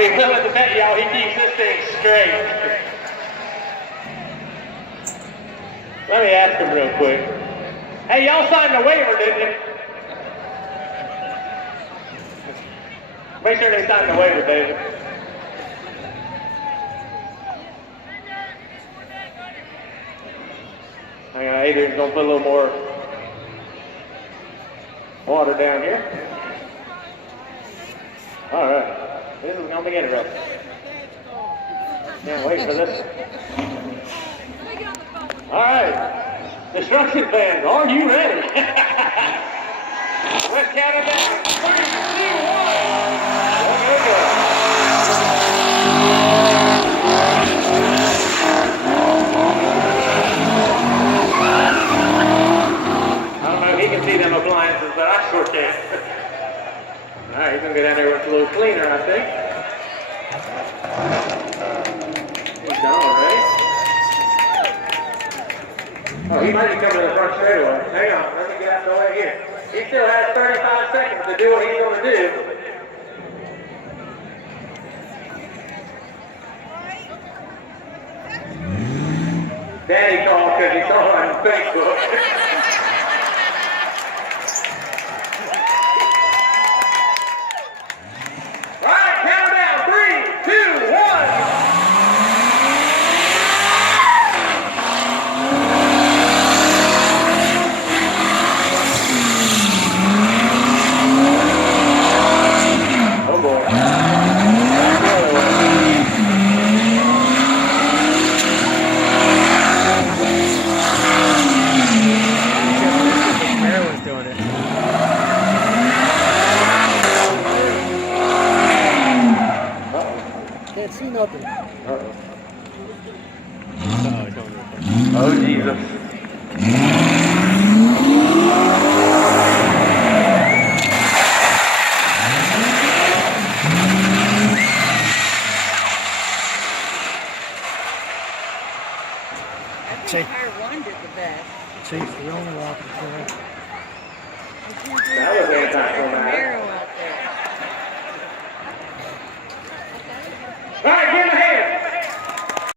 be willing to bet y'all he keeps this thing straight. Let me ask him real quick. Hey, y'all signed the waiver, didn't you? Make sure they signed the waiver, David. Hang on, Adrian's gonna put a little more water down here. All right, this is gonna be interesting. Can't wait for this. All right, destruction fans, are you ready? Let's count it down. 3, 2, 1. There we go. I don't know if he can see them appliances, but I sure can. All right, he's gonna go down there with a little cleaner, I think. He's done already. Oh, he might be coming to the front straightaway. Hang on, let me get out of the way here. He still has 35 seconds to do what he's going to do. Daddy called because he saw it on Facebook. All right, count down. 3, 2, 1. Can't see nothing. Oh, Jesus. Chief, the only walk before. That was anticlimactic. All right, give him a hand.